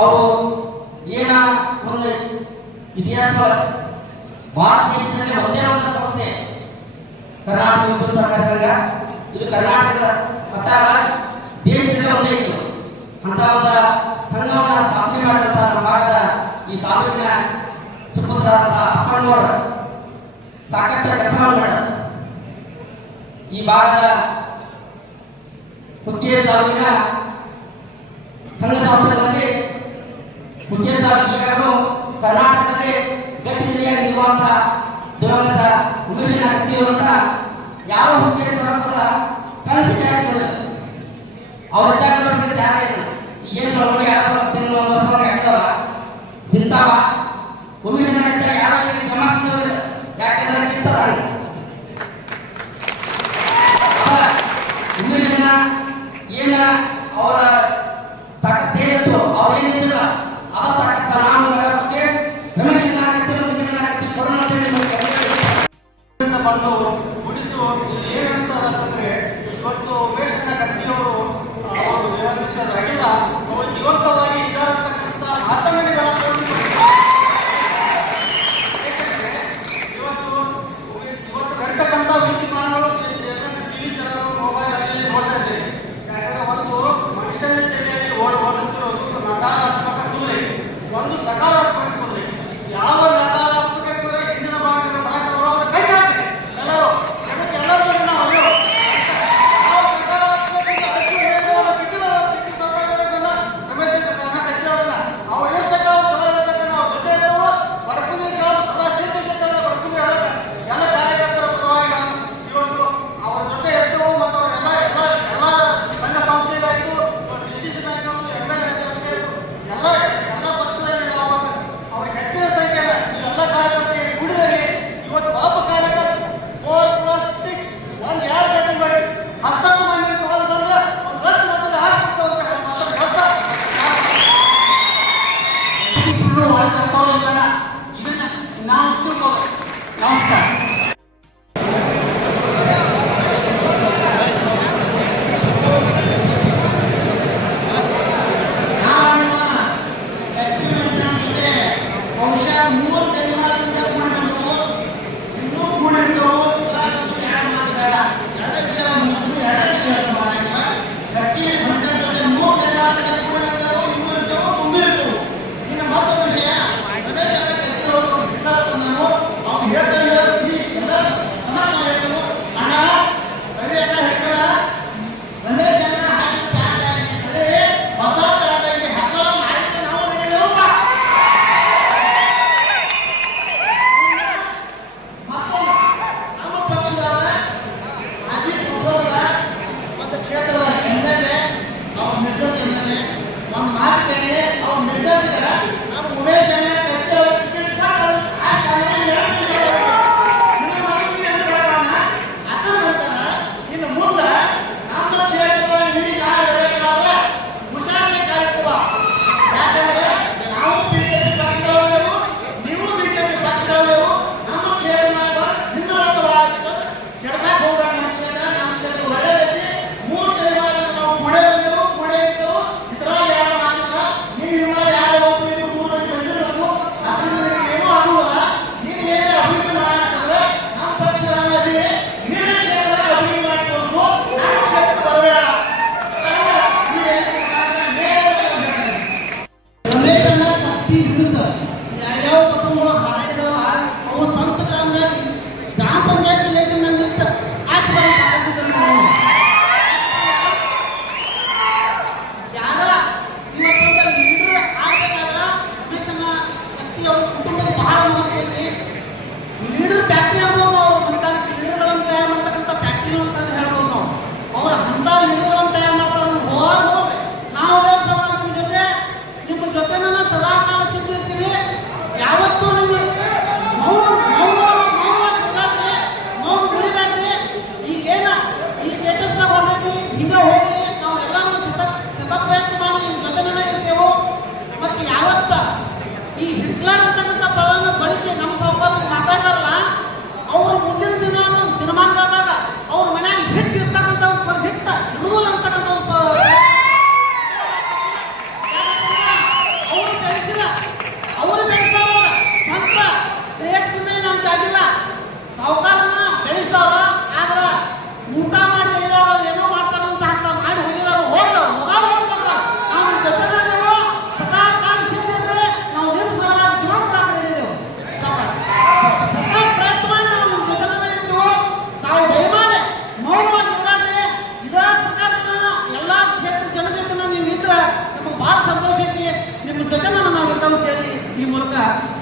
ಅವು ಏನ ಒಂದು ಇತಿಹಾಸ ಭಾರತ ದೇಶದಲ್ಲಿ ಒಂದೇ ಒಂದು ಸಂಸ್ಥೆ. ಕರ್ನಾಟಕ ವಿದ್ಯುತ್ ಸಹಕಾರ ಸಂಘ. ಇದು ಕರ್ನಾಟಕದ ಮಟ್ಟ ಅಲ್ಲ, ದೇಶದಲ್ಲಿ ಒಂದೇ ಐತಿ ಅಂತ ಒಂದು ಸಂಘವನ್ನು ಸ್ಥಾಪನೆ ಮಾಡಿದಂತ ನಮ್ಮ ಭಾಗದ ಈ ತಾಲೂಕಿನ ಸುಪುತ್ರ ಅಂತ ಅಪ್ಪಣ್ಣವರು. ಸಾಕಷ್ಟು ಕೆಲಸವನ್ನು ಮಾಡಿದ್ರು. ಈ ಭಾಗದ ಹುಚ್ಚೇರಿ ತಾಲೂಕಿನ ಸಂಘ ಸಂಸ್ಥೆಗಳಲ್ಲಿ ತಾಲೂಕು ಕರ್ನಾಟಕದಲ್ಲಿ ಗಟ್ಟಿ ಜಿಲ್ಲೆಯಾಗಿ ಇರುವಂತ ದಿವಂಗತ ಉಮೇಶನ ಕತ್ತಿಯವರನ್ನ ಯಾವ ಹುಕ್ಕೇರಿ ತಾಲೂಕದ ಕನಸು ನೋಡಿಲ್ಲ ಅವರಿದ್ದಾಗ ನೋಡಿದ್ರೆ ಯಾರೇ ಇಲ್ಲ ಈಗೇನು ನೋಡಿ ಯಾರೋ ಬಹುಶಃ ಮೂರು ತಲೆಮಾರಿಂದ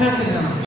ಹೇಳ್ತೀನಿ ನಾನು.